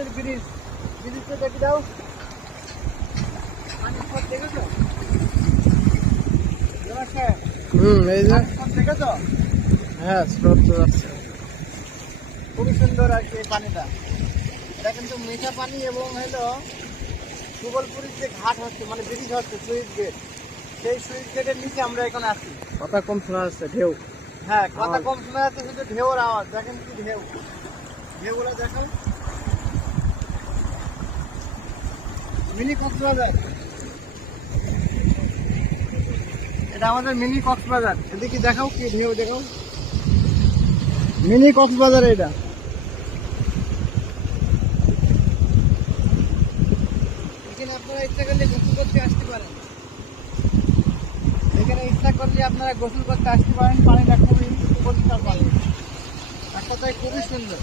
কক্সবাজারের ব্রিজ, ব্রিজটা দেখে দাও। পানির পথ দেখেছো? এই যে দেখেছো? হ্যাঁ, স্রোত তো যাচ্ছে। খুবই সুন্দর আর কি এই পানিটা। এটা কিন্তু মিঠা পানি এবং হলো সুবলপুরের যে ঘাট হচ্ছে মানে ব্রিজ হচ্ছে সুইচ গেট, সেই সুইচ গেটের নিচে আমরা এখানে আছি। কথা কম শোনা যাচ্ছে, ঢেউ। হ্যাঁ, কথা কম শোনা যাচ্ছে, শুধু ঢেউর আওয়াজ। দেখেন কি ঢেউ, ঢেউগুলো দেখো। মিনি কক্সবাজার, এটা আমাদের মিনি কক্সবাজার। এদিকে দেখাও কি ঢেউ, দেখাও মিনি কক্সবাজার। এটা এখানে আপনারা ইচ্ছা করলে গোসল করতে আসতে পারেন। এখানে ইচ্ছা করলে আপনারা গোসল করতে আসতে পারেন। পানিটা খুবই পরিষ্কার পানি, এক কথায় খুবই সুন্দর।